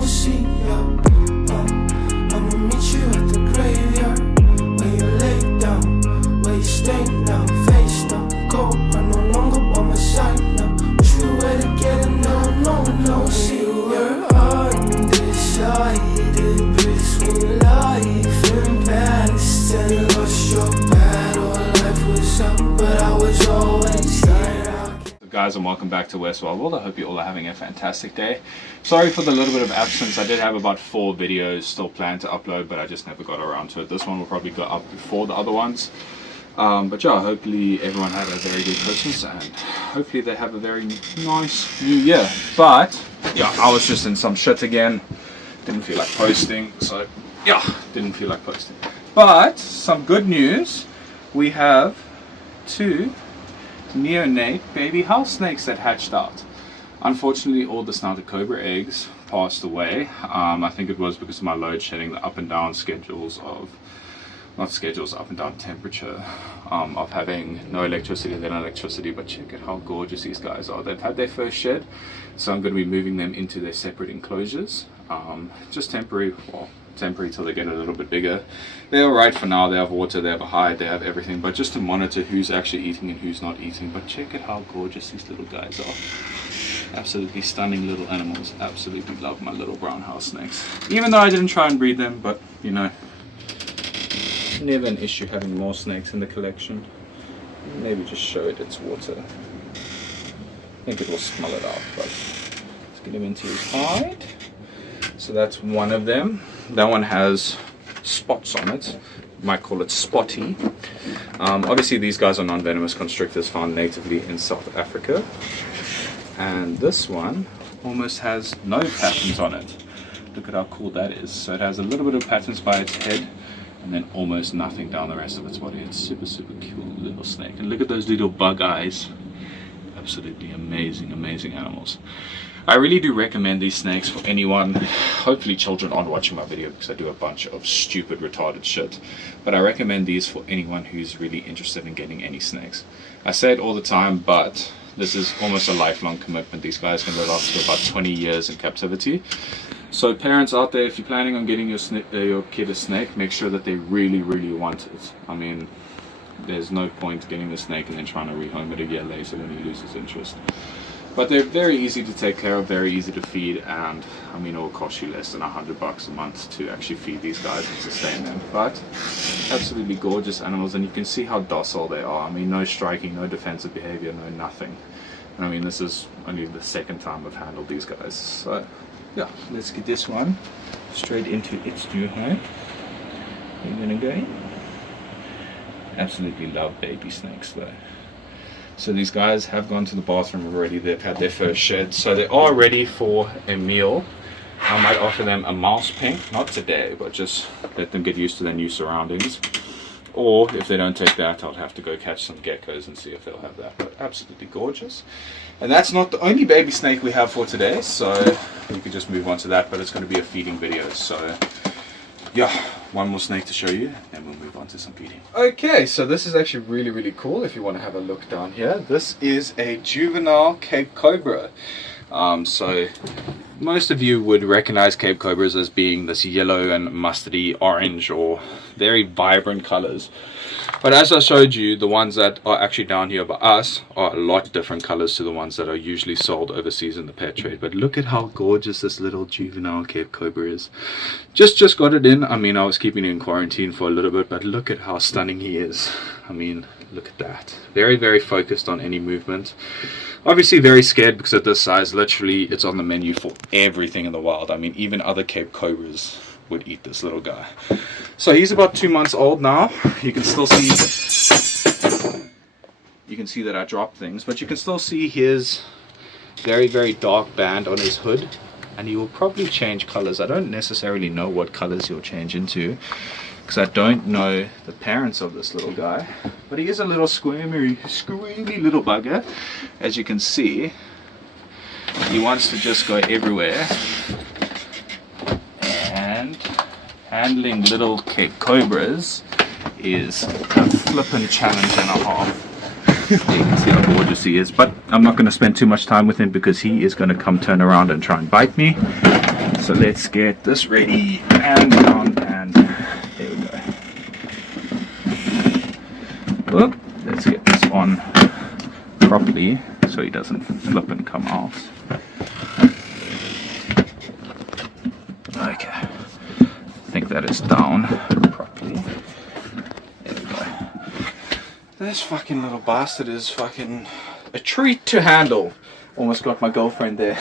no seat, yeah. I'ma meet you at the graveyard, where you lay down, where you stay now, face now, go. I no longer by my side now. Wish we were together now, no seat. We were undecided between life and past, and lost your battle. Life was up, but I was always there. Guys, and welcome back to West Wild World. I hope you all are having a fantastic day. Sorry for the little bit of absence. I did have about 4 videos still planned to upload, but I just never got around to it. This one will probably go up before the other ones. But yeah, hopefully everyone had a very good Christmas, and hopefully they have a very nice new year. But yeah, I was just in some shit again. Didn't feel like posting, so yeah, didn't feel like posting. But some good news, we have 2 neonate baby house snakes that hatched out. Unfortunately, all the snouted cobra eggs passed away. I think it was because of my load shedding, the up and down schedules of, not schedules, up and down temperature, of having no electricity, then electricity. But check out how gorgeous these guys are. They've had their first shed, so I'm going to be moving them into their separate enclosures. Just temporary, well, temporary till they get a little bit bigger. They're alright for now. They have water, they have a hide, they have everything, but just to monitor who's actually eating and who's not eating. But check out how gorgeous these little guys are. Absolutely stunning little animals. Absolutely love my little brown house snakes, even though I didn't try and breed them. But you know, never an issue having more snakes in the collection. Maybe just show it its water. I think it will smell it out, but let's get him into his hide. So that's one of them. That one has spots on it. You might call it spotty. Obviously these guys are non-venomous constrictors found natively in South Africa. And this one almost has no patterns on it. Look at how cool that is. So it has a little bit of patterns by its head, and then almost nothing down the rest of its body. It's super cool little snake. And look at those little bug eyes. Absolutely amazing animals. I really do recommend these snakes for anyone. Hopefully children aren't watching my video because I do a bunch of stupid retarded shit, but I recommend these for anyone who's really interested in getting any snakes. I say it all the time, but this is almost a lifelong commitment. These guys can live up to about 20 years in captivity. So parents out there, if you're planning on getting your kid a snake, make sure that they really want it. I mean, there's no point getting the snake and then trying to rehome it a year later when he loses interest. But they're very easy to take care of, very easy to feed, and I mean, it will cost you less than $100 a month to actually feed these guys and sustain them. But absolutely gorgeous animals, and you can see how docile they are. I mean, no striking, no defensive behavior, no nothing. And I mean, this is only the 2nd time I've handled these guys. So yeah, let's get this one straight into its new home. We're gonna go in. Absolutely love baby snakes though. So these guys have gone to the bathroom already. They've had their first shed, so they are ready for a meal. I might offer them a mouse pink, not today, but just let them get used to their new surroundings. Or if they don't take that, I'll have to go catch some geckos and see if they'll have that. But absolutely gorgeous. And that's not the only baby snake we have for today, so you could just move on to that, but it's going to be a feeding video. So yeah, one more snake to show you, and we'll move on to some feeding. Okay, so this is actually really cool if you want to have a look down here. This is a juvenile Cape Cobra. So most of you would recognize Cape Cobras as being this yellow and mustardy orange or very vibrant colors. But as I showed you, the ones that are actually down here by us are a lot different colors to the ones that are usually sold overseas in the pet trade. But look at how gorgeous this little juvenile Cape Cobra is. Just got it in. I mean, I was keeping it in quarantine for a little bit, but look at how stunning he is. I mean, look at that. Very focused on any movement. Obviously very scared because at this size, literally it's on the menu for everything in the wild. I mean, even other Cape Cobras would eat this little guy. So he's about 2 months old now. You can still see, that I dropped things, but you can still see his very dark band on his hood, and he will probably change colors. I don't necessarily know what colors he'll change into because I don't know the parents of this little guy, but he is a little squirmy little bugger. As you can see, he wants to just go everywhere, and handling little Cape Cobras is a flippin' challenge and a half. You can see how gorgeous he is, but I'm not going to spend too much time with him because he is going to come turn around and try and bite me. So let's get this ready and down, and there we go. Whoop. Let's get this on properly so he doesn't flip and come out. Okay, I think that is down properly. There we go. This fucking little bastard is fucking a treat to handle. Almost got my girlfriend there.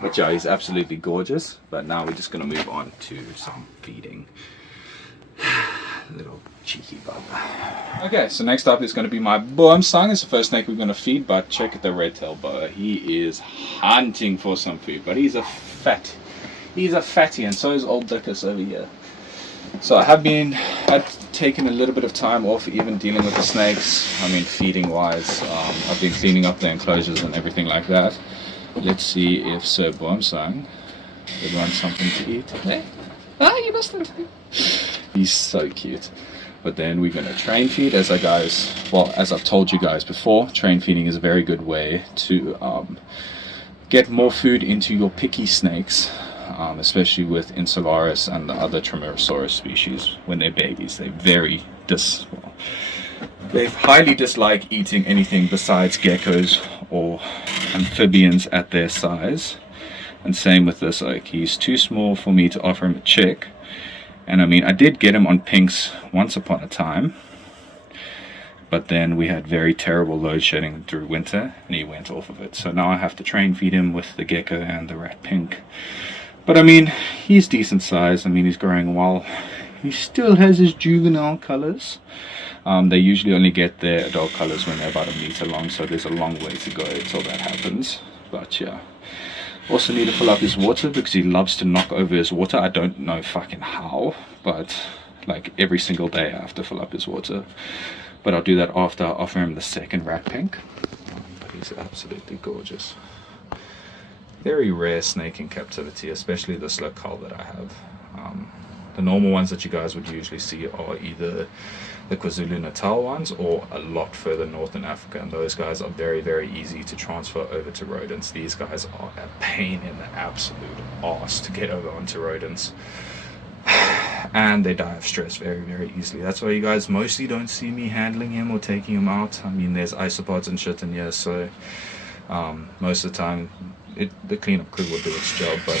But yeah, he's absolutely gorgeous. But now we're just going to move on to some feeding. Little cheeky bugger. Okay, so next up is going to be my boomsang. It's the first snake we're going to feed, but check out the red-tailed boa. He is hunting for some food, but he's a fatty, and so is old Dickus over here. So I've taken a little bit of time off even dealing with the snakes. I mean, feeding wise, I've been cleaning up the enclosures and everything like that. Let's see if Sir Boomsang would want something to eat. Hey? Ah, you mustn't. He's so cute. But then we're going to train feed, as I've told you guys before. Train feeding is a very good way to get more food into your picky snakes, especially with Insularis and the other Trimerosaurus species. When they're babies, they highly dislike eating anything besides geckos or amphibians at their size. And same with this oak. He's too small for me to offer him a chick. And I mean, I did get him on pinks once upon a time, but then we had very terrible load shedding through winter and he went off of it. So now I have to train feed him with the gecko and the rat pink. But I mean, he's decent size. I mean, he's growing well. He still has his juvenile colors. They usually only get their adult colors when they're about 1 meter long, so there's a long way to go until that happens. But yeah. Also need to fill up his water because he loves to knock over his water. I don't know fucking how, but like every single day I have to fill up his water. But I'll do that after I offer him the second rat pink. But he's absolutely gorgeous. Very rare snake in captivity, especially this locale that I have. The normal ones that you guys would usually see are either the KwaZulu-Natal ones or a lot further north in Africa, and those guys are very, very easy to transfer over to rodents. These guys are a pain in the absolute arse to get over onto rodents, and they die of stress very, very easily. That's why you guys mostly don't see me handling him or taking him out. I mean, there's isopods and shit in here, so most of the time the cleanup crew will do its job, but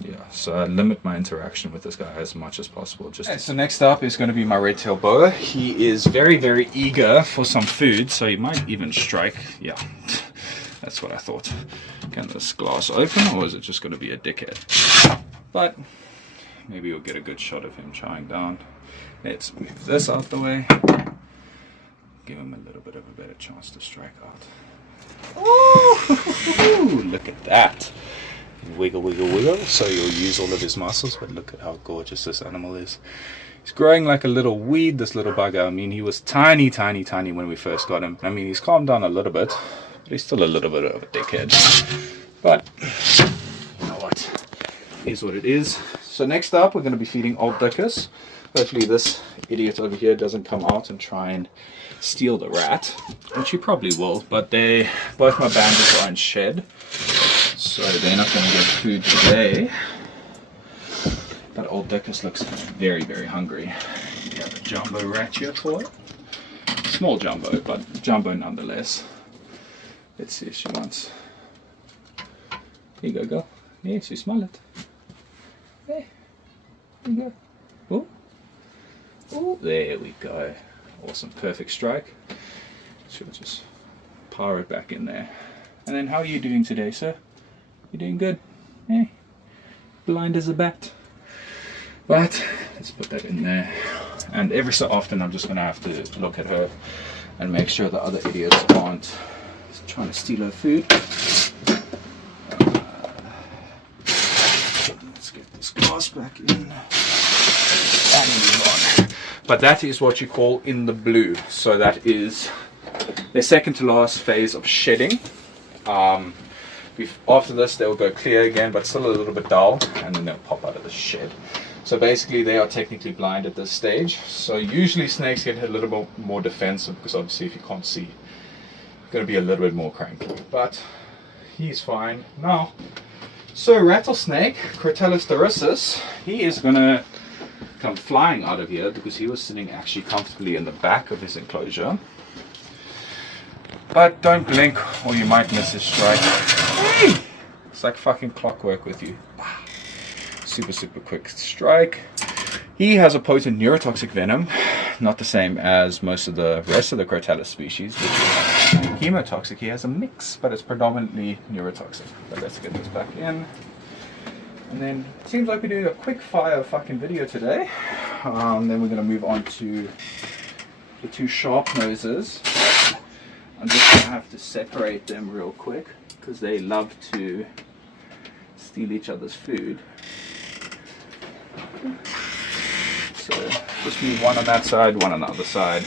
yeah, so I limit my interaction with this guy as much as possible. So next up is going to be my red-tailed boa. He is very, very eager for some food, so he might even strike. Yeah, that's what I thought. Can this glass open, or is it just going to be a dickhead? But maybe we'll get a good shot of him chowing down. Let's move this out the way. Give him a little bit of a better chance to strike out. Ooh, look at that. Wiggle, wiggle, wiggle. So you'll use all of his muscles, but look at how gorgeous this animal is. He's growing like a little weed, this little bugger. I mean, he was tiny, tiny, tiny when we first got him. I mean, he's calmed down a little bit, but he's still a little bit of a dickhead. But you know what? It is what it is. So next up, we're going to be feeding old Dickus. Hopefully this idiot over here doesn't come out and try and steal the rat, which he probably will. But both my bandits are in shed, so they're not going to get food today. But old Dickus looks very, very hungry. We have a jumbo rat here for it. Small jumbo, but jumbo nonetheless. Let's see if she wants. Here you go, girl. Yes, you smell it. There you go. Oh. Oh, there we go. Awesome, perfect strike. So we'll just power it back in there. And then how are you doing today, sir? You doing good? Hey, blind as a bat. But let's put that in there. And every so often I'm just going to have to look at her and make sure the other idiots aren't trying to steal her food. Let's get this glass back in. And move on. But that is what you call in the blue. So that is their second to last phase of shedding. After this they will go clear again, but still a little bit dull, and then they'll pop out of the shed. So basically they are technically blind at this stage. So usually snakes get a little bit more defensive, because obviously if you can't see, you're going to be a little bit more cranky. But he's fine. Now So rattlesnake, Crotalus dorissus, he is gonna come flying out of here because he was sitting actually comfortably in the back of his enclosure. But don't blink or you might miss his strike. Hey! It's like fucking clockwork with you. Super quick strike. He has a potent neurotoxic venom, not the same as most of the rest of the Crotalus species, which is hemotoxic. He has a mix, but it's predominantly neurotoxic. But let's get this back in. And then it seems like we're doing a quick fire fucking video today. Then we're going to move on to the two sharp noses. I'm just going to have to separate them real quick because they love to steal each other's food. So just move one on that side, one on the other side.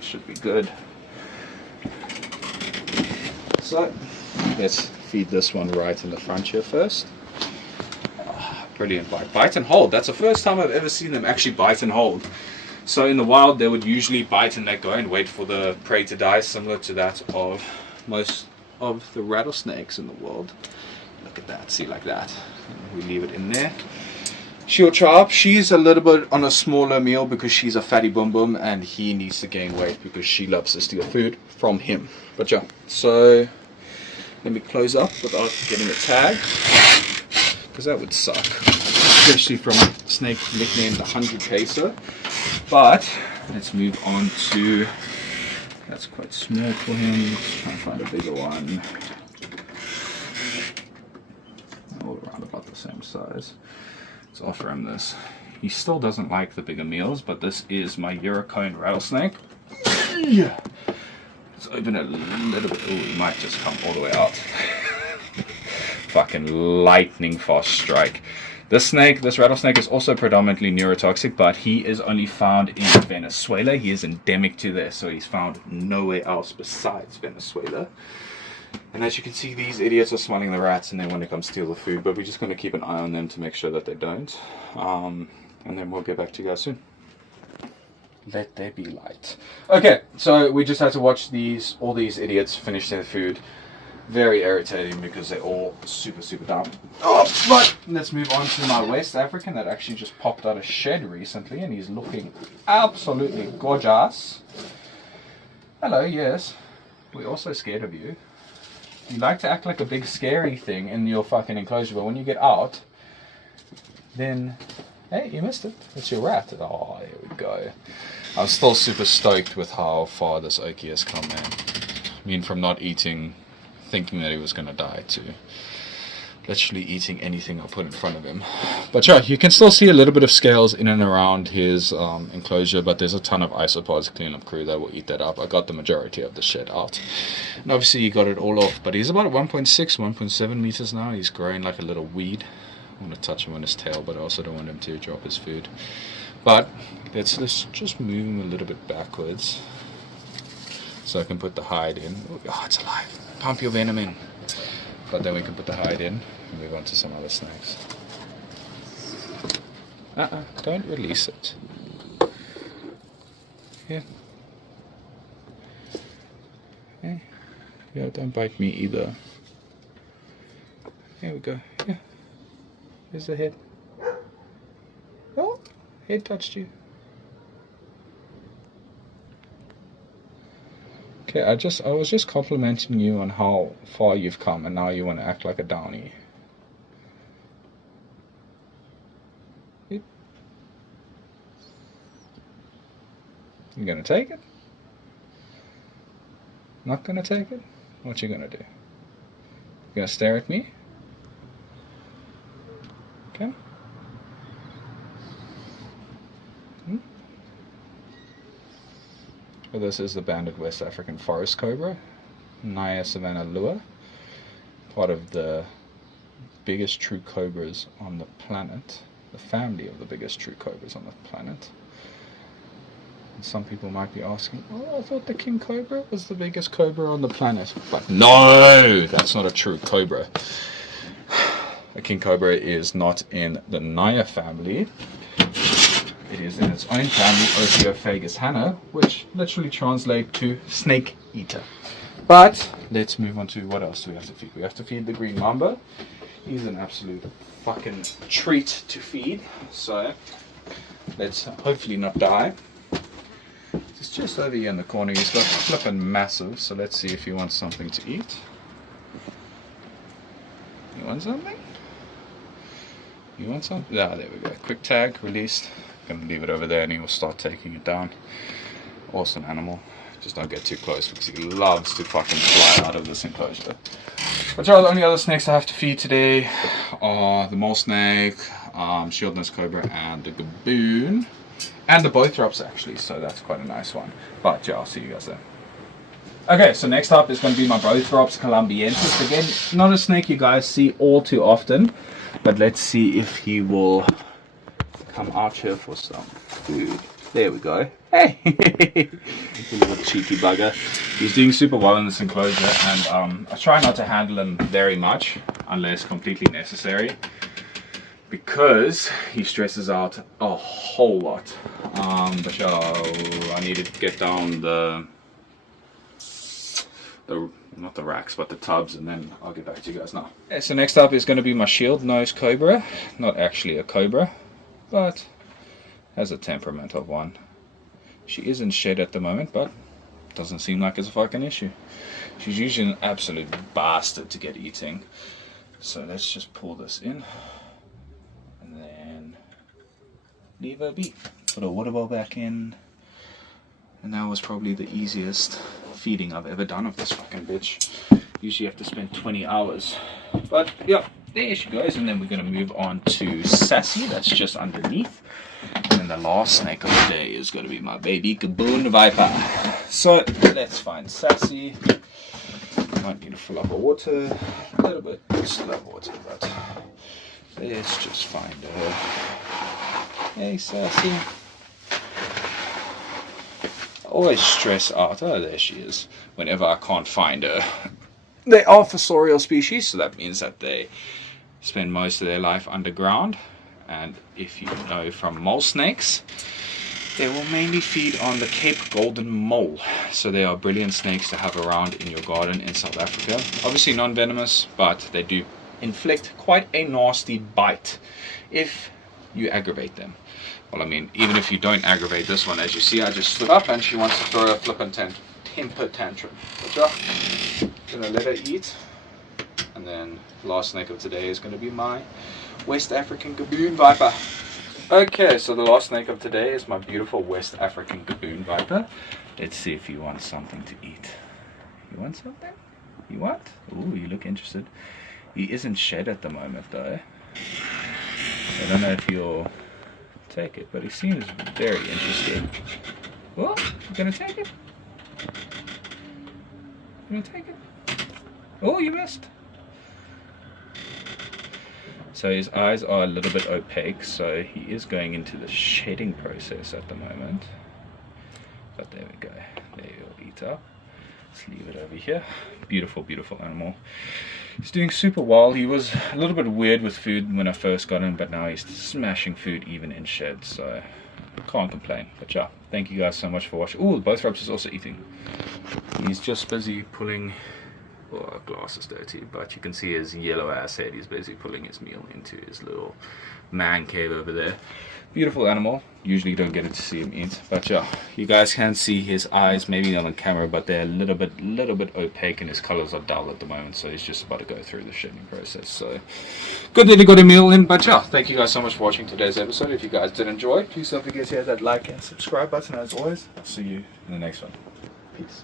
Should be good. So let's feed this one right in the front here first. Brilliant bite. Bite and hold. That's the first time I've ever seen them actually bite and hold. So in the wild they would usually bite and let go and wait for the prey to die, similar to that of most of the rattlesnakes in the world. Look at that, see, like that. And we leave it in there. Shield Sharp, she's a little bit on a smaller meal because she's a fatty boom boom and he needs to gain weight because she loves to steal food from him. But yeah, so let me close up without getting a tag because that would suck, especially from a snake nicknamed 100 Pacer. But let's move on to, that's quite small for him. Let's try and find a bigger one. All around about the same size. Let's offer him this. He still doesn't like the bigger meals, but this is my Eurocone rattlesnake. Yeah. Let's open it a little bit. Oh, he might just come all the way out. Fucking lightning fast strike. This rattlesnake is also predominantly neurotoxic, but he is only found in Venezuela. He is endemic to there, so he's found nowhere else besides Venezuela. And as you can see, these idiots are smelling the rats and they want to come steal the food, but we're just going to keep an eye on them to make sure that they don't. And then we'll get back to you guys soon. Let there be light. Okay, so we just had to watch all these idiots finish their food. Very irritating because they're all super dumb. Oh, but let's move on to my West African that actually just popped out of shed recently and he's looking absolutely gorgeous. Hello, yes. We're also scared of you. You like to act like a big scary thing in your fucking enclosure, but when you get out, then, hey, you missed it. It's your rat. Oh, there we go. I'm still super stoked with how far this Okie has come, man. I mean, from not eating, thinking that he was going to die, to literally eating anything I put in front of him. But yeah, you can still see a little bit of scales in and around his enclosure, but there's a ton of isopods cleanup crew that will eat that up. I got the majority of the shit out, and obviously he got it all off, but he's about 1.6 1.7 meters now. He's growing like a little weed. I want to touch him on his tail, but I also don't want him to drop his food. But let's just move him a little bit backwards so I can put the hide in. Oh, it's alive. Pump your venom in. But then we can put the hide in and move on to some other snakes. Don't release it. Yeah. Yeah, don't bite me either. There we go. Yeah. Here's the head. Oh, head touched you. Okay, I was just complimenting you on how far you've come, and now you want to act like a downy. You gonna take it? Not gonna take it? What you gonna do? You gonna stare at me? Okay. Well, this is the banded West African forest cobra, Naya Savannah lua, part of the biggest true cobras on the planet, the family of the biggest true cobras on the planet. And some people might be asking, oh, I thought the king cobra was the biggest cobra on the planet. But no, that's not a true cobra. A king cobra is not in the Naya family. It is in its own family, Ophiophagus hana, which literally translates to snake eater. But let's move on to what else do we have to feed. We have to feed the green mamba. He's an absolute fucking treat to feed. So let's hopefully not die. He's just over here in the corner. He's got flippin' massive. So let's see if he wants something to eat. You want something? You want something? Ah, there we go. Quick tag, released. Gonna leave it over there and he will start taking it down. Awesome animal. Just don't get too close because he loves to fucking fly out of this enclosure. But yeah, the only other snakes I have to feed today are the mole snake, shield-nosed cobra, and the gaboon. And the bothrops actually, so that's quite a nice one. But yeah, I'll see you guys there. Okay, so next up is going to be my bothrops columbiensis. Again, not a snake you guys see all too often, but let's see if he will come out here for some food. There we go. Hey, you little cheeky bugger. He's doing super well in this enclosure, and I try not to handle him very much unless completely necessary, because he stresses out a whole lot. But yeah, I need to get down the not the racks, but the tubs, and then I'll get back to you guys now. Okay, so next up is going to be my shield-nosed cobra. Not actually a cobra, but has a temperament of one. She is in shed at the moment, but doesn't seem like it's a fucking issue. She's usually an absolute bastard to get eating. So let's just pull this in and then leave her be. Put a water bowl back in, and that was probably the easiest feeding I've ever done of this fucking bitch. Usually you have to spend 20 hours, but yeah, there she goes. And then we're going to move on to Sassy, that's just underneath. And then the last snake of the day is going to be my baby gaboon viper. So let's find Sassy. Might need to fill up our water a little bit. Still have water, but let's just find her. Hey Sassy. I always stress out, oh there she is, whenever I can't find her. They are fossorial species, so that means that they spend most of their life underground. And if you know from mole snakes, they will mainly feed on the Cape Golden mole. So they are brilliant snakes to have around in your garden in South Africa. Obviously non-venomous, but they do inflict quite a nasty bite if you aggravate them. Well, I mean, even if you don't aggravate this one, as you see, I just stood up and she wants to throw a flippin' temper tantrum. But yeah, gonna let her eat. And then last snake of today is gonna be my West African gaboon viper. Okay, so the last snake of today is my beautiful West African gaboon viper. Let's see if you want something to eat. You want something? You want? Ooh, you look interested. He isn't shed at the moment though. I don't know if you'll take it, but he seems very interested. Well, you gonna take it? You gonna take it? Oh, you missed. So his eyes are a little bit opaque, so he is going into the shedding process at the moment. But there we go. There he'll eat up. Let's leave it over here. Beautiful, beautiful animal. He's doing super well. He was a little bit weird with food when I first got him, but now he's smashing food even in shed, so can't complain. But yeah, thank you guys so much for watching. Oh, bothrops is also eating. He's just busy pulling. Well, our glass is dirty, but you can see his yellow ass head. He's basically pulling his meal into his little man cave over there. Beautiful animal. Usually you don't get to see him eat, but yeah, you guys can see his eyes, maybe not on camera, but they're a little bit opaque, and his colors are dull at the moment, so he's just about to go through the shedding process. So good that he got a meal in. But yeah, thank you guys so much for watching today's episode. If you guys did enjoy, please don't forget to hit that like and subscribe button. As always, I'll see you in the next one. Peace.